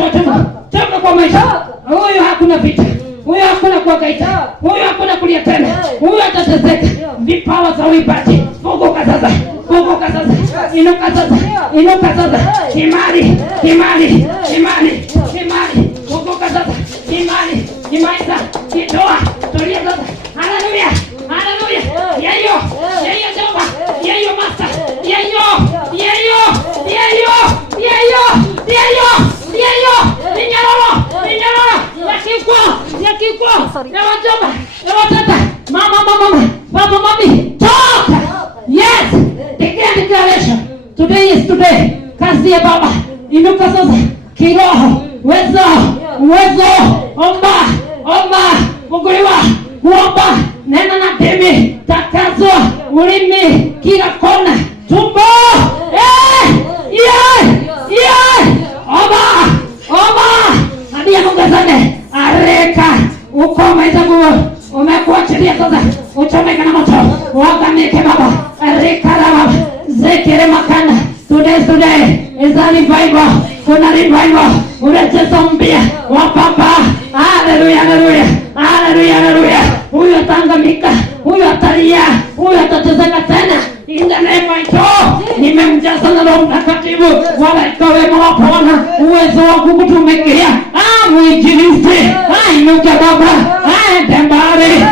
roho toka kwa maisha. Huyo hakuna vita, huyo hakuna kuhangaika, huyo hakuna kulia tena, huyo atateseka. Vipawa za uimbaji funguka sasa, funguka sasa, inuka sasa, inuka sasa. Imani, imani, imani, imani, funguka sasa, imani, imani sasa, kitoa, tulia sasa. Haleluya, haleluya. Yeyo, yeyo Jehova, yeyo Master, yeyo, yeyo, yeyo, yeyo, yeyo, yeyo. Ninyaroro, yakikwa, yawajoba, yawatata. Mama, baba, mami, toka. Yes, declaration. Today is today. Kazi ya Baba, inuka sasa, kiroho, uwezo, omba, funguliwa, kuomba, nena na demi, takazwa, ulimi, kila kona, tumbo, omba, nadia nungazane, areka, ukoma itaguwa, umekuachilia sasa, uchomeka na moto, waganike Baba, areka la Baba, zekere makana. Today is a revival. Kuna revival. Urejesho mpya wa Baba. Haleluya, haleluya, haleluya, haleluya. Huyo atangamika, huyo atalia, huyo atateseka tena. In the name of God, nimemjaza na Roho Mtakatifu, wala ikawe mawapona uwezo wa kukutumikia. Mwinjilisti, inuka Baba, tembare,